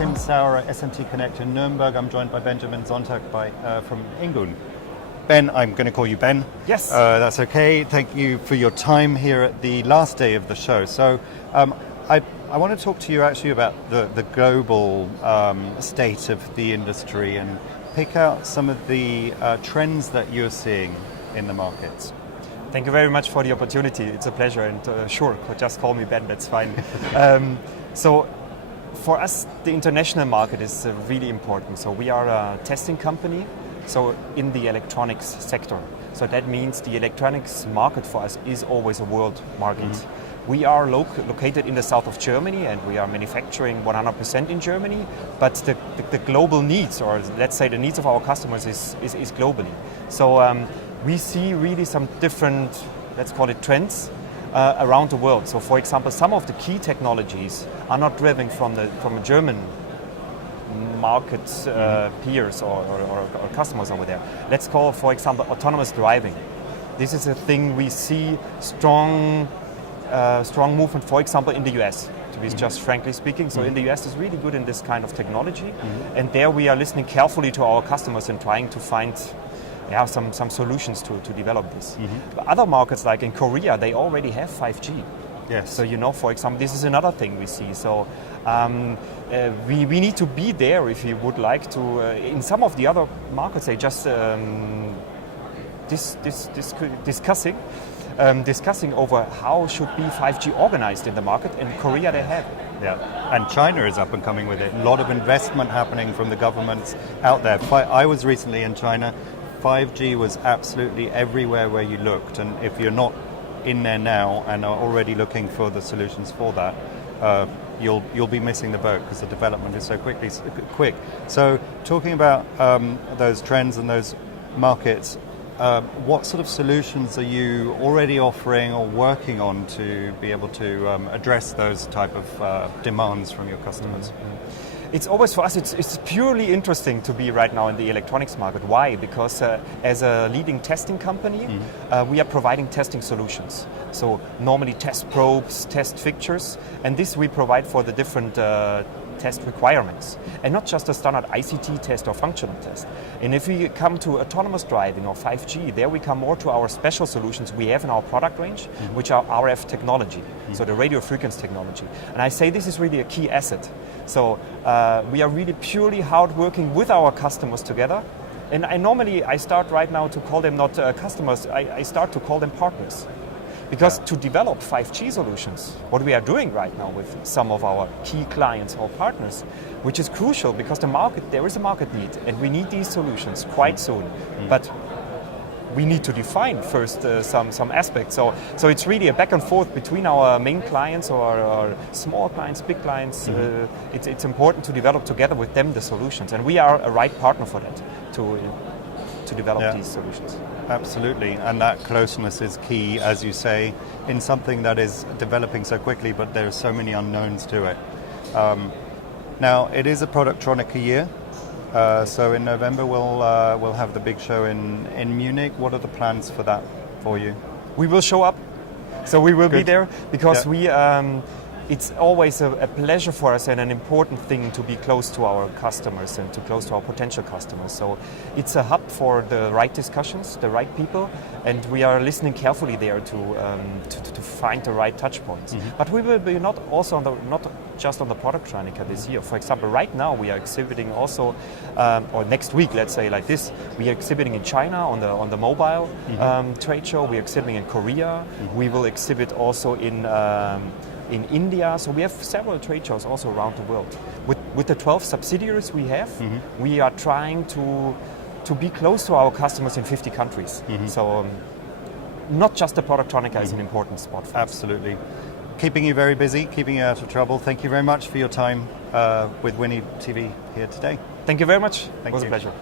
Kim Sauer at SMTconnect in Nuremberg. I'm joined by Benjamin Sontag from Ingun. Ben, I'm going to call you Ben. Yes. That's okay. Thank you for your time here at the last day of the show. So I want to talk to you actually about the global state of the industry and pick out some of the trends that you're seeing in the markets. Thank you very much for the opportunity. It's a pleasure, and sure, just call me Ben, that's fine. So for us, the international market is really important. So we are a testing company, so in the electronics sector. So that means the electronics market for us is always a world market. Mm-hmm. We are located in the south of Germany, and we are manufacturing 100% in Germany, but the global needs, or let's say the needs of our customers is globally. So we see really some different, let's call it trends, around the world. So for example, some of the key technologies are not driven from a German market peers or customers over there. Let's call, for example, autonomous driving. This is a thing we see strong movement, for example, in the US, to be just frankly speaking. So in the US is really good in this kind of technology. And there we are listening carefully to our customers and trying to find some solutions to develop this. But other markets, like in Korea, they already have 5G. Yes. So, for example, this is another thing we see. So we need to be there if we would like to. In some of the other markets, they just discussing over how should be 5G organized in the market. In Korea, they have. Yeah, and China is up and coming with it. A lot of investment happening from the governments out there. I was recently in China. 5G was absolutely everywhere where you looked, and if you're not in there now and are already looking for the solutions for that, you'll be missing the boat because the development is so quick. So talking about those trends and those markets, what sort of solutions are you already offering or working on to be able to address those type of demands from your customers? It's always, for us, it's purely interesting to be right now in the electronics market. Why? Because as a leading testing company, we are providing testing solutions. So normally test probes, test fixtures, and this we provide for the different test requirements. And not just a standard ICT test or functional test. And if we come to autonomous driving or 5G, there we come more to our special solutions we have in our product range, which are RF technology, so the radio frequency technology. And I say this is really a key asset. So we are really purely hard working with our customers together. And I start right now to call them not customers, I start to call them partners. Because to develop 5G solutions, what we are doing right now with some of our key clients or partners, which is crucial because there is a market need, and we need these solutions quite soon. But we need to define first some aspects. So it's really a back and forth between our main clients or small clients, big clients. It's important to develop together with them the solutions, and we are a right partner for that to develop these solutions. Absolutely, and that closeness is key, as you say, in something that is developing so quickly, but there are so many unknowns to it. Now, it is a Productronica year, so in November we'll have the big show in Munich. What are the plans for that for you? We will show up, so we will be there because it's always a pleasure for us and an important thing to be close to our customers and to close to our potential customers. So it's a hub for the right discussions, the right people, and we are listening carefully there to find the right touch points. But we will be not just on the Productronica this year. For example, right now we are exhibiting also, or next week, let's say like this, we are exhibiting in China on the mobile trade show. We are exhibiting in Korea. We will exhibit also in India, so we have several trade shows also around the world. With the 12 subsidiaries we have, we are trying to be close to our customers in 50 countries. So not just the Productronica is an important spot for us. Absolutely. Keeping you very busy, keeping you out of trouble. Thank you very much for your time with Winnie TV here today. Thank you very much. It was a pleasure.